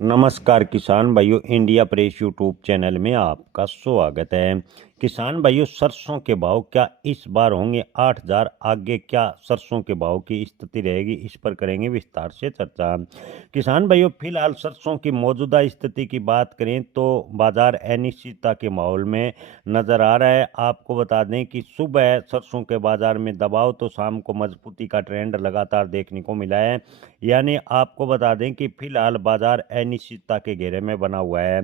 नमस्कार किसान भाइयों, इंडिया प्रेस यूट्यूब चैनल में आपका स्वागत है। किसान भाइयों, सरसों के भाव क्या इस बार होंगे 8,000? आगे क्या सरसों के भाव की स्थिति रहेगी, इस पर करेंगे विस्तार से चर्चा। किसान भाइयों, फिलहाल सरसों की मौजूदा स्थिति की बात करें तो बाजार अनिश्चितता के माहौल में नजर आ रहा है। आपको बता दें कि सुबह सरसों के बाजार में दबाव तो शाम को मजबूती का ट्रेंड लगातार देखने को मिला है। यानी आपको बता दें कि फिलहाल बाजार अनिश्चितता के घेरे में बना हुआ है।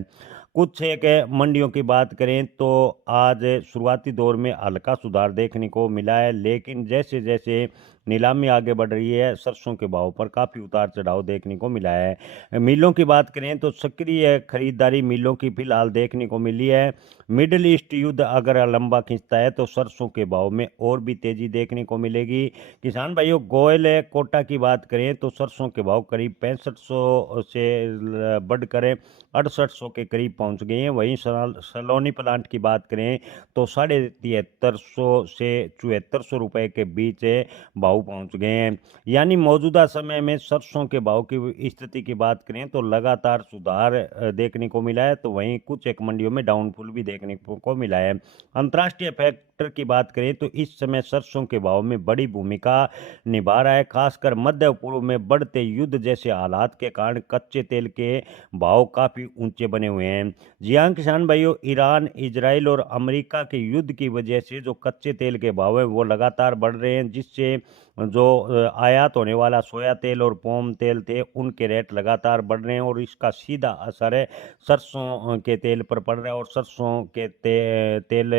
कुछ एक मंडियों की बात करें तो आज शुरुआती दौर में हल्का सुधार देखने को मिला है, लेकिन जैसे जैसे नीलामी आगे बढ़ रही है सरसों के भाव पर काफ़ी उतार चढ़ाव देखने को मिला है। मिलों की बात करें तो सक्रिय खरीदारी मिलों की फिलहाल देखने को मिली है। मिडिल ईस्ट युद्ध अगर लंबा खींचता है तो सरसों के भाव में और भी तेजी देखने को मिलेगी। किसान भाइयों, गोयल कोटा की बात करें तो सरसों के भाव करीब 6500 से बढ़कर 6800 के करीब पहुंच गए हैं। वहीं सलोनी प्लांट की बात करें तो 7350 से 7400 रुपये के बीच भाव पहुंच गए हैं। यानी मौजूदा समय में सरसों के भाव की स्थिति की बात करें तो लगातार सुधार देखने को मिला है, तो वहीं कुछ एक मंडियों में डाउनफॉल भी देखने को मिला है। अंतर्राष्ट्रीय फैक्टर की बात करें तो इस समय सरसों के भाव में बड़ी भूमिका निभा रहा है। खासकर मध्य पूर्व में बढ़ते युद्ध जैसे हालात के कारण कच्चे तेल के भाव काफ़ी ऊंचे बने हुए हैं। जी हाँ किसान भाइयों, ईरान, इजराइल और अमेरिका के युद्ध की वजह से जो कच्चे तेल के भाव है वो लगातार बढ़ रहे हैं, जिससे जो आयात होने वाला सोया तेल और पाम तेल थे उनके रेट लगातार बढ़ रहे हैं और इसका सीधा असर है सरसों के तेल पर पड़ रहा है। और सरसों के तेल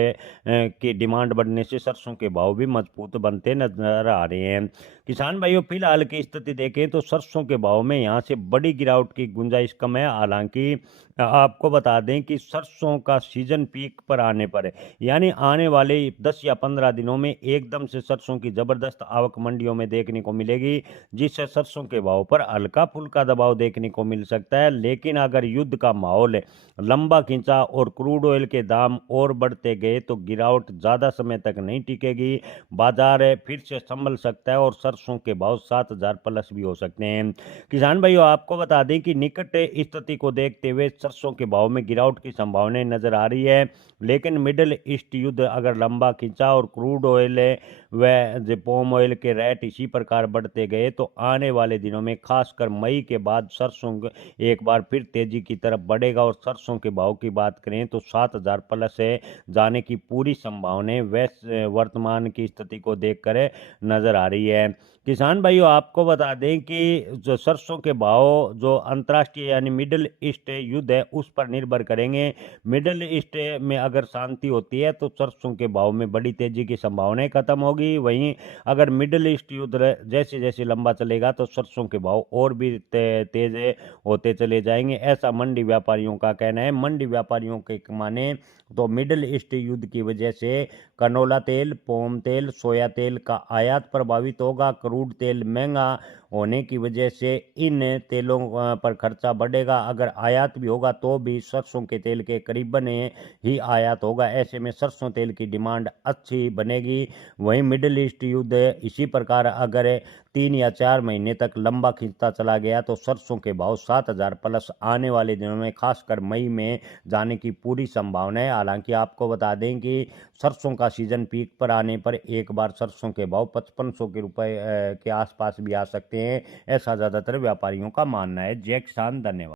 की डिमांड बढ़ने से सरसों के भाव भी मजबूत बनते नजर आ रहे हैं। किसान भाइयों, फिलहाल की स्थिति देखें तो सरसों के भाव में यहाँ से बड़ी गिरावट की गुंजाइश कम है। हालांकि आपको बता दें कि सरसों का सीजन पीक पर आने पर है, यानी आने वाले 10 या 15 दिनों में एकदम से सरसों की जबरदस्त आवक मंडियों में देखने को मिलेगी, जिससे सरसों के भाव पर हल्का फुल्का दबाव देखने को मिल सकता है। लेकिन अगर युद्ध का माहौल लंबा खिंचा और क्रूड ऑयल के दाम और बढ़ते गए तो गिरावट ज़्यादा समय तक नहीं टिकेगी। बाजार फिर से संभल सकता है और सरसों के भाव 7,000 प्लस भी हो सकते हैं। किसान भाइयों, आपको बता दें कि निकट स्थिति को देखते हुए सरसों के भाव में गिरावट की संभावनाएं नजर आ रही है। लेकिन मिडिल ईस्ट युद्ध अगर लंबा खिंचा और क्रूड ऑयल व पाम ऑयल के रेट इसी प्रकार बढ़ते गए तो आने वाले दिनों में खासकर मई के बाद सरसों एक बार फिर तेजी की तरफ बढ़ेगा और सरसों के भाव की बात करें तो 7,000 प्लस है जाने की पूरी संभावनाएं वर्तमान की स्थिति को देखकर नजर आ रही है। किसान भाइयों, आपको बता दें कि जो सरसों के भाव जो अंतर्राष्ट्रीय यानी मिडिल ईस्ट युद्ध है उस पर निर्भर करेंगे। मिडिल ईस्ट में अगर शांति होती है तो सरसों के भाव में बड़ी तेजी की संभावनाएं खत्म होगी। वहीं अगर मिडिल ईस्ट युद्ध जैसे जैसे लंबा चलेगा तो सरसों के भाव और भी तेज होते चले जाएंगे, ऐसा मंडी व्यापारियों का कहना है। मंडी व्यापारियों के माने तो मिडिल ईस्ट युद्ध की वजह से कनोला तेल, पाम तेल, सोया तेल का आयात प्रभावित होगा। क्रूड तेल महंगा होने की वजह से इन तेलों पर खर्चा बढ़ेगा। अगर आयात भी होगा तो भी सरसों के तेल के करीबन ही आयात होगा। ऐसे में सरसों तेल की डिमांड अच्छी बनेगी। वहीं मिडिल ईस्ट युद्ध इसी प्रकार अगर 3 या 4 महीने तक लंबा खींचता चला गया तो सरसों के भाव 7,000 प्लस आने वाले दिनों में खासकर मई में जाने की पूरी संभावना है। हालांकि आपको बता दें कि सरसों का सीजन पीक पर आने पर एक बार सरसों के भाव 5500 के रुपए के आसपास भी आ सकते हैं, ऐसा ज़्यादातर व्यापारियों का मानना है। जय किसान, धन्यवाद।